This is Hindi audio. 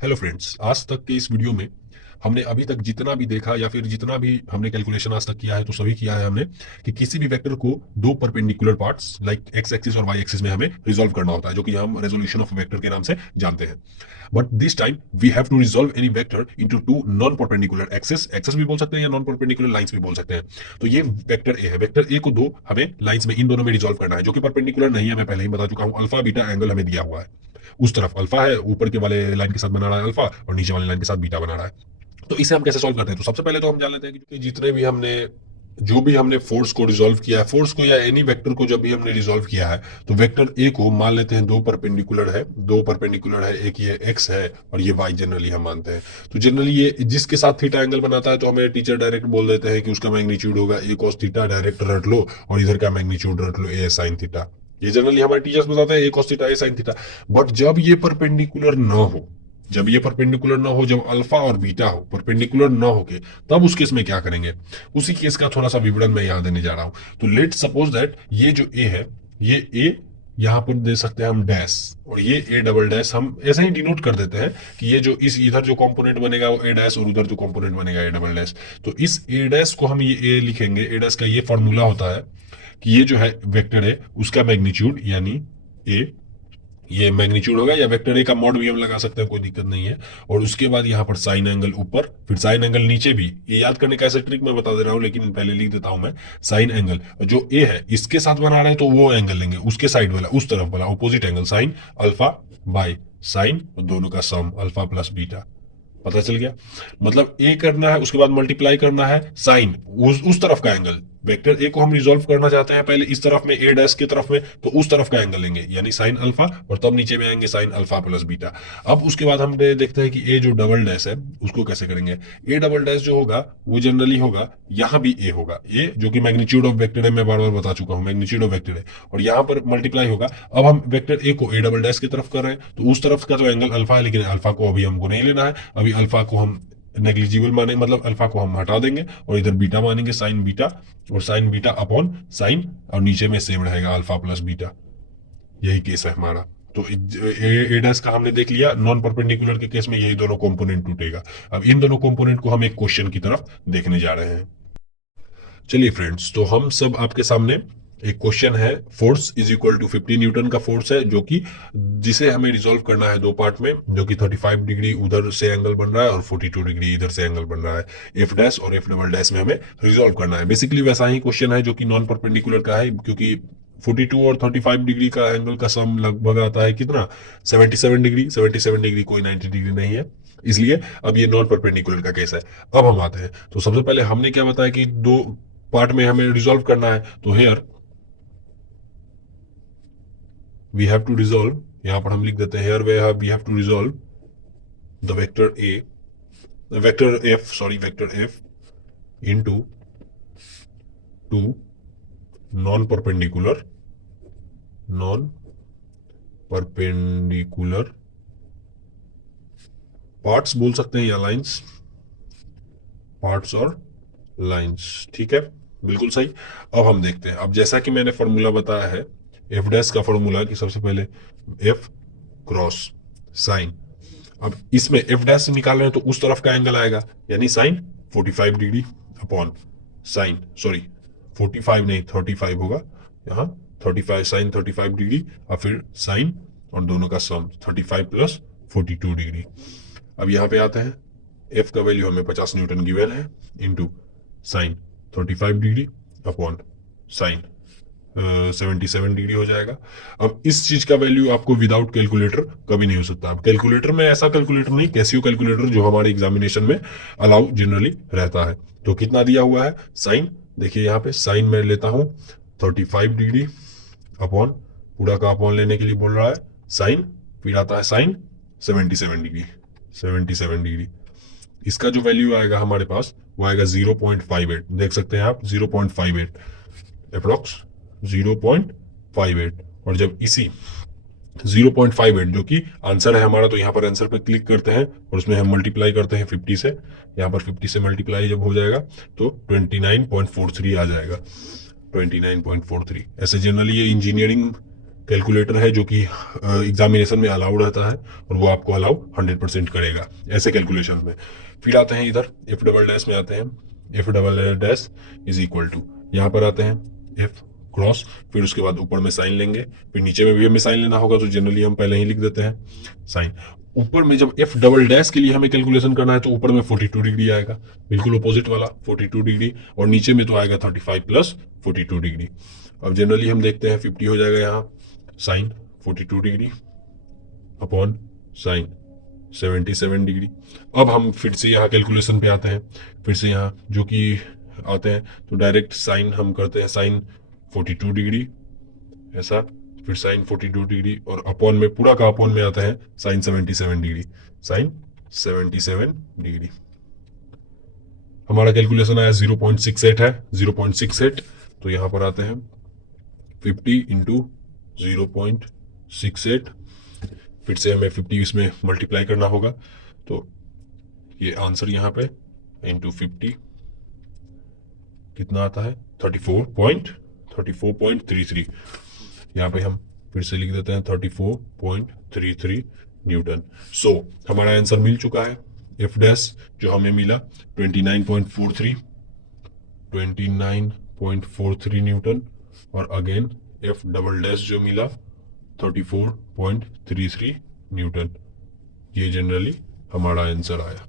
हेलो फ्रेंड्स, आज तक के इस वीडियो में हमने अभी तक जितना भी देखा या फिर जितना भी हमने कैलकुलेशन आज तक किया है तो सभी किया है हमने कि किसी भी वेक्टर को दो perpendicular parts like x axis और वाई एक्सिस में हमें रिजॉल्व करना होता है, जो कि हम रेजोल्यूशन ऑफ वेक्टर के नाम से जानते हैं। But this time we have to resolve any vector into two non perpendicular axis axes भी बोल सकते हैं या नॉन परपेंडिकुलर लाइंस भी बोल सकते हैं। तो ये वेक्टर ए है, वेक्टर ए को दो हमें लाइंस में इन दोनों में रिजॉल्व करना है, जो कि परपेंडिकुलर नहीं है। मैं पहले ही बता चुका हूँ, अल्फा बीटा एंगल हमें दिया हुआ है। उस तरफ अल्फा है, ऊपर के वाले लाइन के साथ बना रहा है अल्फा और नीचे वाले लाइन के साथ बीटा बना रहा है। तो इसे हम कैसे सॉल्व करते हैं? तो सबसे पहले तो हम जान लेते हैं कि जितने भी हमने जो भी हमने फोर्स को रिजॉल्व किया है, फोर्स को या एनी वेक्टर को जब भी हमने रिजॉल्व किया है, तो वेक्टर ए को मान लेते हैं दो परपेंडिकुलर है, एक ये एक्स है और ये वाई जनरली हम मानते हैं। तो जनरली ये जिसके साथ थीटा एंगल बनाता है तो हमें टीचर डायरेक्ट बोल देते हैं कि उसका मैग्नीट्यूड होगा ए कॉस थीटा, डायरेक्ट रट लो और इधर का मैग्नीट्यूड रट लो ए साइन थीटा। ये जनरली हमारे टीचर्स बताते हैं A cos theta A sine theta. But जब ये परपेंडिकुलर ना हो, जब अल्फा और बीटा हो परपेंडिकुलर ना हो के, तब उस केस में क्या करेंगे, उसी केस का थोड़ा सा विवरण मैं यहाँ देने जा रहा हूँ। तो लेट सपोज दैट ये जो ए है, ये ए यहाँ पर दे सकते हैं हम डैश, और ये ए डबल डैश हम ऐसे ही डिनोट कर देते हैं कि ये जो इस इधर जो कंपोनेंट बनेगा वो ए डैश और उधर जो कंपोनेंट बनेगा ए डबल डैश। तो इस ए डैश को हम ये ए लिखेंगे, ए डैश का ये फॉर्मूला होता है कि ये जो है वेक्टर है उसका मैग्नीट्यूड यानी ए, ये मैग्नीट्यूड होगा, या वेक्टर ए का मॉड भी हम लगा सकते हैं, कोई दिक्कत नहीं है। और उसके बाद यहाँ पर साइन एंगल ऊपर, फिर साइन एंगल नीचे भी। ये याद करने का ऐसा ट्रिक मैं बता दे रहा हूँ, लेकिन पहले लिख देता हूं मैं। साइन एंगल जो ए है इसके साथ बना रहे हैं तो वो एंगल लेंगे उसके साइड वाला, उस तरफ वाला opposite angle, sine alpha by sine दोनों का सम अल्फा प्लस बीटा। पता चल गया? मतलब ए करना है, उसके बाद मल्टीप्लाई करना है साइन उस तरफ का एंगल। वेक्टर ए को हम रिजॉल्व करना चाहते हैं पहले इस तरफ में, ए डैश की तरफ में, तो उस तरफ का एंगल लेंगे यानी साइन अल्फा, और तब नीचे में आएंगे साइन अल्फा प्लस बीटा। अब उसके बाद हम देखते हैं कि ए जो डबल डैश है उसको कैसे करेंगे। ए डबल डैश जो होगा वो जनरली होगा, यहाँ भी ए होगा, ए जो कि मैग्नीट्यूड ऑफ वेक्टर है, मैं बार बार बता चुका हूँ मैग्नीट्यूड ऑफ वेक्टर है, और यहाँ पर मल्टीप्लाई होगा। अब हम वेक्टर ए को ए डबल डैश की तरफ कर रहे हैं तो उस तरफ का तो एंगल अल्फा है, लेकिन अल्फा को अभी हमको नहीं लेना है। अभी अल्फा को हम नेग्लिजिबल माने, मतलब अल्फा को हम हटा देंगे और इधर बीटा मानेंगे, साइन बीटा, और साइन बीटा अपॉन साइन, और नीचे में सेम रहेगा अल्फा प्लस बीटा। यही केस है हमारा। तो ए डैश का हमने देख लिया, नॉन परपेंडिकुलर के केस में यही दोनों कंपोनेंट टूटेगा। अब इन दोनों कंपोनेंट को हम एक क्वेश्चन की तरफ देखने जा रहे हैं। चलिए फ्रेंड्स, तो हम सब आपके सामने एक क्वेश्चन है, force is equal to 50 newton का फोर्स है, जो कि जिसे हमें रिजॉल्व करना है दो पार्ट में, जो कि 35 डिग्री उधर से एंगल बन रहा है और 42 डिग्री इधर से एंगल बन रहा है। एफ डैश और एफ डबल डैश में हमें रिजॉल्व करना है। बेसिकली वैसा ही क्वेश्चन है जो कि नॉन परपेंडिकुलर का है, क्योंकि 42 और 35 डिग्री का एंगल का सम लगभग आता है कितना, 77 डिग्री। 77 डिग्री कोई 90 डिग्री नहीं है, इसलिए अब ये नॉन परपेंडिकुलर का केस है। अब हम आते हैं, तो सबसे पहले हमने क्या बताया कि दो पार्ट में हमें रिजॉल्व करना है। तो here we have to resolve, यहां पर हम लिख देते हैं here we have to resolve the vector A, vector F into two non perpendicular parts बोल सकते हैं या लाइंस, पार्ट्स और लाइंस। ठीक है, बिल्कुल सही। अब हम देखते हैं, अब जैसा कि मैंने फॉर्मूला बताया है एफ डैश का फॉर्मूला, कि सबसे पहले एफ क्रॉस साइन। अब इसमें एफ डैश से निकाल रहे हैं तो उस तरफ का एंगल आएगा यानी sine 45 degree upon sine, sorry 45 नहीं 35 होगा यहाँ, 35 साइन 35 डिग्री और फिर साइन और दोनों का सम 35 प्लस 42 डिग्री। अब यहाँ पे आते हैं, एफ का वैल्यू हमें 50 न्यूटन गिवन है, into sine 35 degree upon sine 77 degree हो जाएगा। अब इस चीज का वैल्यू आपको विदाउट कैलकुलेटर कभी नहीं हो सकता। अब कैलकुलेटर में ऐसा कैलकुलेटर नहीं, कैसियो कैलकुलेटर जो हमारे एग्जामिनेशन में अलाउ जनरली रहता है। तो कितना दिया हुआ है साइन, देखिए यहाँ पे साइन मैं लेता हूं 35 डिग्री अपॉन, पूरा का अपॉन लेने के लिए बोल रहा है साइन, फिर आता है साइन 77 डिग्री, 77 डिग्री। इसका जो वैल्यू आएगा हमारे पास वो आएगा 0.58, देख सकते हैं आप 0.58 अप्रोक्स 0.58। और जब इसी 0.58 जो कि आंसर है हमारा, तो यहाँ पर आंसर पे क्लिक करते हैं और उसमें हम मल्टीप्लाई करते हैं 50 से। यहाँ पर 50 से मल्टीप्लाई जब हो जाएगा तो 29.43 आ जाएगा, 29.43। ऐसे जनरली ये इंजीनियरिंग कैलकुलेटर है जो कि एग्जामिनेशन में अलाउड रहता है और वो आपको अलाउ 100% करेगा ऐसे कैलकुलेशन में। फिर आते हैं इधर एफ डबल डैश में आते हैं, F double dash is equal to, यहाँ पर आते हैं एफ क्रॉस, फिर उसके बाद ऊपर में साइन लेंगे, फिर नीचे में भी हमें साइन लेना होगा तो जनरली हम पहले ही लिख देते हैं साइन। ऊपर में जब एफ डबल डैश के लिए हमें कैलकुलेशन करना है तो ऊपर में 42 डिग्री आएगा, बिल्कुल अपोजिट वाला 42 डिग्री, और नीचे में तो आएगा 35 प्लस 42 डिग्री। अब जनरली हम देखते हैं 50 हो जाएगा यहाँ sine 42 degree upon sine 77 degree. अब हम फिर से यहाँ कैलकुलेशन पे आते हैं, फिर से यहाँ जो कि आते हैं तो डायरेक्ट साइन हम करते हैं साइन 42 डिग्री ऐसा, फिर साइन 42 डिग्री, और अपॉन में पूरा का अपॉन में आता है साइन 77 डिग्री, साइन 77 डिग्री। हमारा कैलकुलेशन आया 0.68 है, 0.68, तो यहाँ पर आते हैं 50 इंटू 0.68, फिर से हमें 50 इसमें मल्टीप्लाई करना होगा, तो ये आंसर यहाँ पे इंटू 50 कितना आता है 34.33। यहाँ पे हम फिर से लिख देते हैं 34.33 न्यूटन। सो हमारा आंसर मिल चुका है, एफ डैश जो हमें मिला 29.43 न्यूटन, और अगेन एफ डबल डैश जो मिला 34.33 न्यूटन। ये जनरली हमारा आंसर आया।